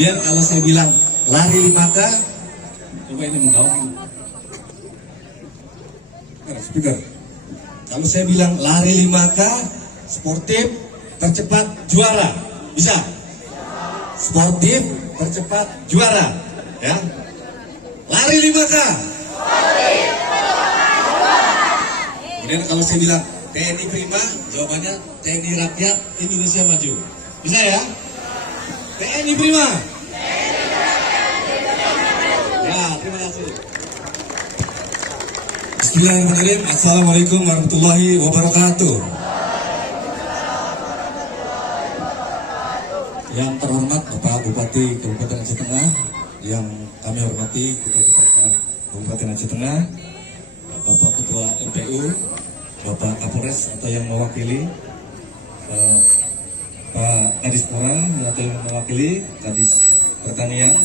Kemudian kalau saya bilang lari 5K, coba ini menggawang. Speaker. Kalau saya bilang lari 5K, sportif, tercepat, juara, bisa? Sportif, tercepat, juara, ya. Lari 5K. Kemudian kalau saya bilang TNI Prima, jawabannya TNI Rakyat Indonesia Maju. Bisa ya? TNI Prima. Ya, terima kasih. Bismillahirrahmanirrahim. Assalamualaikum warahmatullahi wabarakatuh. Yang terhormat Bapak Bupati Kabupaten Aceh Tengah, yang kami hormati Ketua Kabupaten Aceh Tengah, Bapak Ketua MPU, Bapak Kapolres atau yang mewakili, Pak Kadis Pora atau yang mewakili Kadis Pertanian,